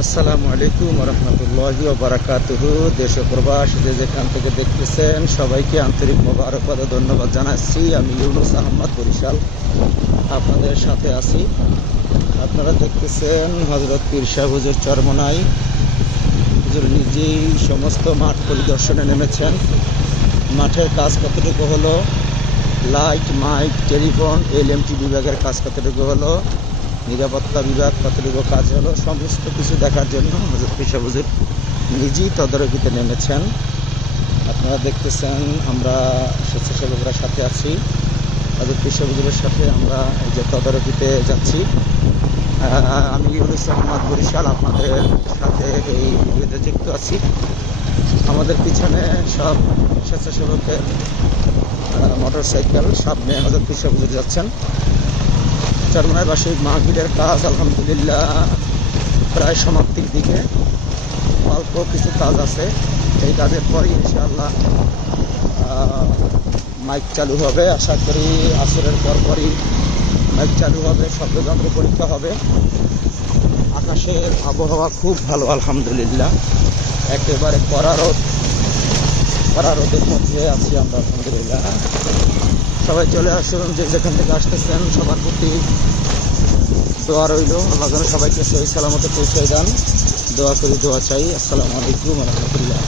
আসসালামু আলাইকুম রহমতুল্লাহি ওয়া বারাকাতুহু। দেশ ও প্রবাস যে যেখান থেকে দেখতেছেন সবাইকে আন্তরিক মোবারকবাদ ও ধন্যবাদ জানাচ্ছি। আমি ইউনুস আহমদ বরিশাল আপনাদের সাথে আছি। আপনারা দেখতেছেন হযরত পীর সাহেব হুজুর চরমনাই হুজুর নিজেই সমস্ত মাঠ পরিদর্শনে নেমেছেন। মাঠের কাজ কতটুকু হলো, লাইট, মাইক, টেলিফোন, এলএমটি বিভাগের কাজ কতটুকু হলো, নিরাপত্তা বিভাগ কতটুকু কাজ হলো, সমস্ত কিছু দেখার জন্য হযরত পীর সাহেব হুজুর নিজেই তদারকিতে নেমেছেন। আপনারা দেখতেছেন আমরা স্বেচ্ছাসেবকরা সাথে আছি। হযরত পীর সাহেব হুজুরের সাথে আমরা এই যে তদারকিতে যাচ্ছি। আমি ইউনুস আহমদ বরিশাল আপনাদের সাথে এই ভিডিওতে যুক্ত আছি। আমাদের পিছনে সব স্বেচ্ছাসেবকের মোটর সাইকেল, সামনে হযরত পীর সাহেব হুজুর যাচ্ছেন। চরমনাই বার্ষিক মাহফিলের কাজ আলহামদুলিল্লাহ প্রায় সমাপ্তির দিকে, অল্প কিছু কাজ আছে। এই কাজের পরই ইনশাআল্লাহ মাইক চালু হবে। আশা করি আসরের পরপরই মাইক চালু হবে, শব্দযন্ত্র পরীক্ষা হবে। আকাশের আবহাওয়া খুব ভালো আলহামদুলিল্লাহ, একেবারে কড়া রোদের মধ্যে আছি আমরা আলহামদুলিল্লাহ। সবাই চলে আসুন, যে যেখান থেকে আসতেছেন সবার প্রতি দোয়া রইল, আল্লাহ যেন সবাইকে সহি সালামতে পৌঁছে দেন। দোয়া করি, দোয়া চাই। আসসালামু আলাইকুম ওয়া রাহমাতুল্লাহ।